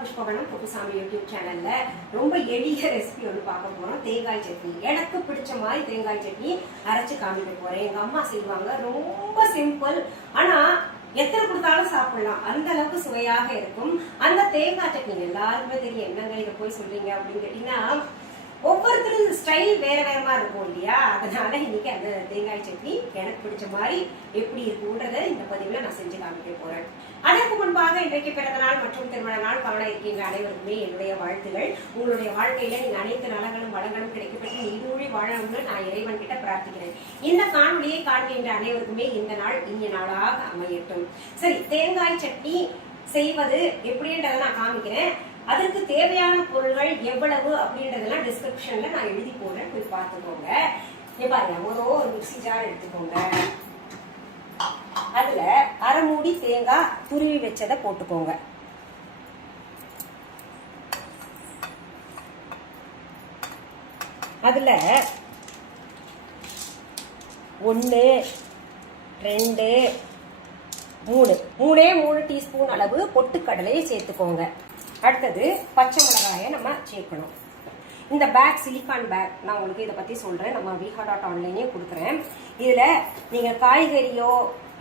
புஷ்பாவனம்குppusamy YouTube சேனல்ல ரொம்ப எளிய ரெசிபி ஒன்று பார்க்க போறோம். தேங்காய் சட்னி. எனக்கு பிடிச்ச மாதிரி தேங்காய் சட்னி அரைச்சு காமிக்க போறேன். எங்க அம்மா செய்வாங்க, ரொம்ப சிம்பிள். ஆனா எத்தனை கொடுத்தாலும் சாப்பிடலாம், அந்த அளவுக்கு சுவையாக இருக்கும். அந்த தேங்காய் சட்னி எல்லாருமே தெரியும். என்னங்க இதை போய் சொல்றீங்க அப்படின்னு கேட்டீங்கன்னா, ஒவ்வொருத்தரும் ஸ்டைல் வேற வேற மாதிரி இருக்கும் இல்லையா? அதனால இன்னைக்கு அந்த தேங்காய் சட்னி எனக்கு பிடிச்ச மாதிரி எப்படி இருக்குன்றத இந்த பதிவுல நான் செஞ்சு காமிக்க போறேன். அதற்கு முன்பாக இன்றைக்கு பிறந்த நாள் மற்றும் திருமண நாள் காண இருக்கின்ற அனைவருக்குமே என்னுடைய வாழ்த்துகள். உங்களுடைய வாழ்க்கையில நீங்க அனைத்து நலங்களும் வளங்களும் கிடைக்கப்பட்டு நீடூழி வாழணும்னு நான் இறைவன் கிட்ட பிரார்த்திக்கிறேன். இந்த காணொலியை காண்கின்ற அனைவருக்குமே இந்த நாள் இனிய நாளாக அமையட்டும். சரி, தேங்காய் சட்னி செய்வது எப்படின்றத நான் காமிக்கிறேன். அதற்கு தேவையான பொருள்கள் எவ்வளவு அப்படின்றதெல்லாம் டிஸ்கிரிப்ஷன்ல நான் எழுதி போடுறேன், போய் பார்த்துக்கோங்க. பாருங்க, ஒரு மிக்ஸி ஜார் எடுத்துக்கோங்க. அதுல அரை மூடி தேங்காய் துருவி வச்சதை போட்டுக்கோங்க. அதுல 1 2 3 டீஸ்பூன் அளவு பொட்டுக்கடலையை சேர்த்துக்கோங்க. அடுத்தது பச்சை மிளகாயை நம்ம சேர்க்கணும். இந்த பேக் சிலிக்கான் பேக் நான் உங்களுக்கு இதை பத்தி சொல்றேன். நம்ம viha.online கொடுக்குறேன். இதுல நீங்க காய்கறியோ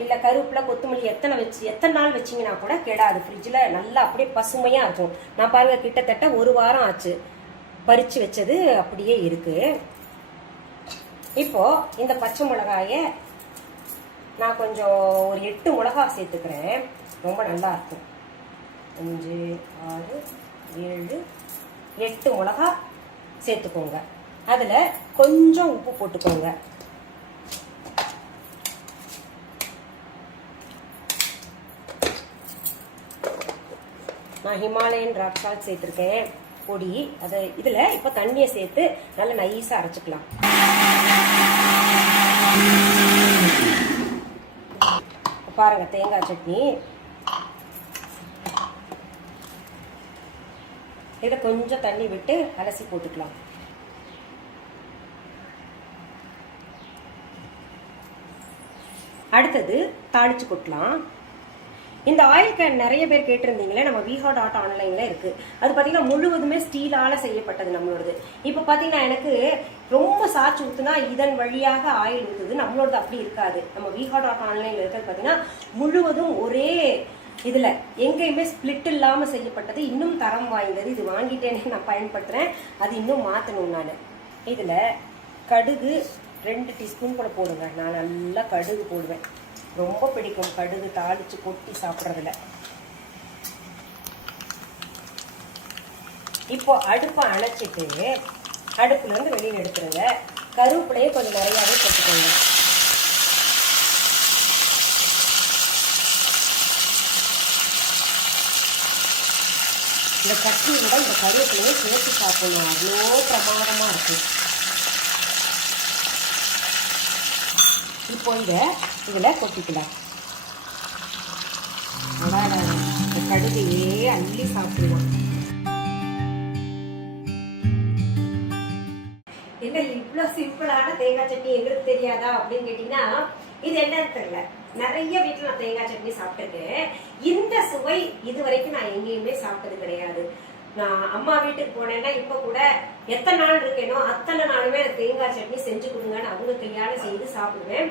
இல்ல கருவேப்பிலை கொத்தமல்லி எத்தனை நாள் வச்சீங்கன்னா கூட கெடாது. ஃப்ரிட்ஜ்ல நல்லா அப்படியே பசுமையா இருக்கும். நான் பாருங்க, கிட்டத்தட்ட 1 வாரம் ஆச்சு பறிச்சு வச்சது, அப்படியே இருக்கு. இப்போ இந்த பச்சை மிளகாய நான் கொஞ்சம் ஒரு 8 மிளகாய் சேர்த்துக்கிறேன். ரொம்ப நல்லா இருக்கும். 5 6 7 8 மிளகாய் சேர்த்துக்கோங்க. அதுல கொஞ்சம் உப்பு போட்டுக்கோங்க. நான் ஹிமாலயன் ராக் சால்ட் சேர்த்திருக்கேன் பொடி. அதை இதுல இப்ப தண்ணியை சேர்த்து நல்லா நைஸா அரைச்சுக்கலாம். பாருங்க, தேங்காய் சட்னி. இதை கொஞ்சம் தண்ணி விட்டு அலசி போட்டுக்கலாம். அடுத்தது தாளிச்சு கொட்டலாம். இந்த ஆயில் கேன் நிறைய பேர் கேட்டிருந்தீங்களே, நம்ம viha.online இருக்கு. அது பாத்தீங்கன்னா முழுவதுமே ஸ்டீலால செய்யப்பட்டது நம்மளோடது. இப்ப பாத்தீங்கன்னா எனக்கு ரொம்ப சாச்சு ஊத்துனா இதன் வழியாக ஆயில் ஊத்துது. நம்மளோடது அப்படி இருக்காது. நம்ம viha.online இருக்கிறது பாத்தீங்கன்னா முழுவதும் ஒரே இதுல எங்கேயுமே ஸ்பிளிட் இல்லாம செய்யப்பட்டது. இன்னும் தரம் வாய்ந்தது. இது வாங்கிட்டேனே நான் பயன்படுத்துறேன். அது இன்னும் மாத்தணும். நான் இதுல கடுகு 2 டீஸ்பூன் கூட போடுங்க. நான் நல்லா கடுகு போடுவேன். ரொம்ப பிடிக்கும் கடுகு தாளிச்சு கொட்டி சாப்பிட்றதுல. இப்போ அடுப்பை அணைச்சிட்டு அடுப்புல இருந்து வெளியில் எடுத்துருங்க. கருவேப்பிலையே கொஞ்சம் நிறையாவே போட்டுக்கோங்க. இந்த சட்னியோட இந்த கருவேப்பிலையை சேர்த்து சாப்பிடணும். அவ்வளோ பிரமாதமா இருக்கு. இப்போ இதுல கொட்டிக்கலாம். இந்த கடுகையே அள்ளி சாப்பிடுவோம். என்ன இவ்வளவு சிம்பிளான தேங்காய் சட்னி எங்களுக்கு தெரியாதா அப்படின்னு கேட்டீங்கன்னா, இது என்னன்னு தெரியல. நிறைய வீட்டுல நான் தேங்காய் சட்னி சாப்பிட்டுருக்கேன். இந்த சுவை இது வரைக்கும் நான் எங்கேயுமே சாப்பிட்டது கிடையாது. நான் அம்மா வீட்டுக்கு போனேன்னா இப்ப கூட எத்தனை நாள் இருக்கேனோ அத்தனை நாளுமே தேங்காய் சட்னி செஞ்சு கொடுங்கன்னு அவங்க கையால செய்து சாப்பிடுவேன்.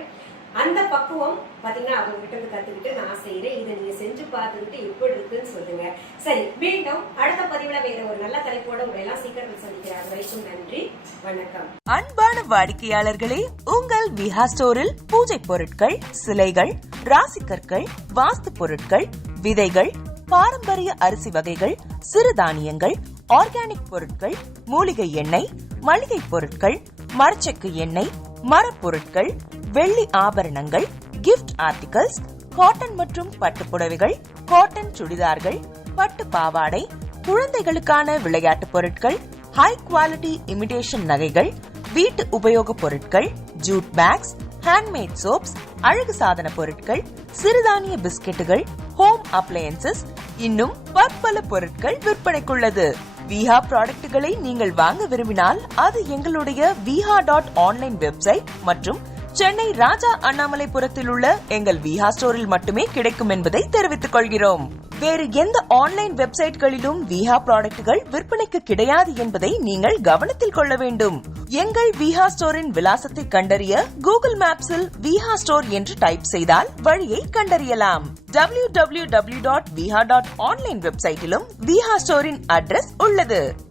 அந்த பக்குவம் பாத்தீங்கன்னா அவங்க கிட்ட இருந்து கத்துக்கிட்டு நான் செய்யறேன். இதை நீங்க செஞ்சு பார்த்துக்கிட்டு எப்படி இருக்குன்னு சொல்லுங்க. சரி, மீண்டும் அடுத்த பதிவுல வேற ஒரு நல்ல தலைப்போட உங்களை எல்லாம் சீக்கிரத்தில் சந்திக்கிறேன். அது வரைக்கும் நன்றி, வணக்கம். அன்பான வாடிக்கையாளர்களே, உங்கள் விஹா ஸ்டோரில் பூஜை பொருட்கள், சிலைகள், ராசி கற்கள், வாஸ்து பொருட்கள், விதைகள், பாரம்பரிய அரிசி வகைகள், சிறுதானியங்கள், ஆர்கானிக் பொருட்கள், மூலிகை எண்ணெய், மளிகை பொருட்கள், மரச்செக்கு எண்ணெய், மரப்பொருட்கள், வெள்ளி ஆபரணங்கள், கிஃப்ட் ஆர்டிகல்ஸ், காட்டன் மற்றும் பட்டு புடவைகள், காட்டன் சுடிதார்கள், பட்டு பாவாடை, குழந்தைகளுக்கான விளையாட்டு பொருட்கள், ஹை குவாலிட்டி இமிடேஷன் நகைகள், வீட்டு உபயோக பொருட்கள், ஜூட் பேக்ஸ், ஹேண்ட்மேட் சோப்ஸ், அழகு சாதன பொருட்கள், சிறுதானிய பிஸ்கெட்டுகள், ஹோம் அப்ளையன்சஸ், இன்னும் பற்பல பொருட்கள் விற்பனைக்குள்ளது. விஹா ப்ராடக்ட்களை நீங்கள் வாங்க விரும்பினால் அது எங்களுடைய viha.online வெப்சைட் மற்றும் சென்னை ராஜா அண்ணாமலைபுரத்தில் உள்ள எங்கள் விஹா ஸ்டோரில் மட்டுமே கிடைக்கும் என்பதை தெரிவித்துக் கொள்கிறோம். வேறு எந்த ஆன்லைன் வெப்சைட்களிலும் விஹா ப்ராடக்ட்கள் விற்பனைக்கு கிடையாது என்பதை நீங்கள் கவனத்தில் கொள்ள வேண்டும். எங்கள் விஹா ஸ்டோரின் விலாசத்தை கண்டறிய கூகுள் மேப்ஸில் விஹா ஸ்டோர் என்று டைப் செய்தால் வழியை கண்டறியலாம். www.viha.online வெப்சைட்டிலும் விஹா ஸ்டோரின் அட்ரஸ் உள்ளது.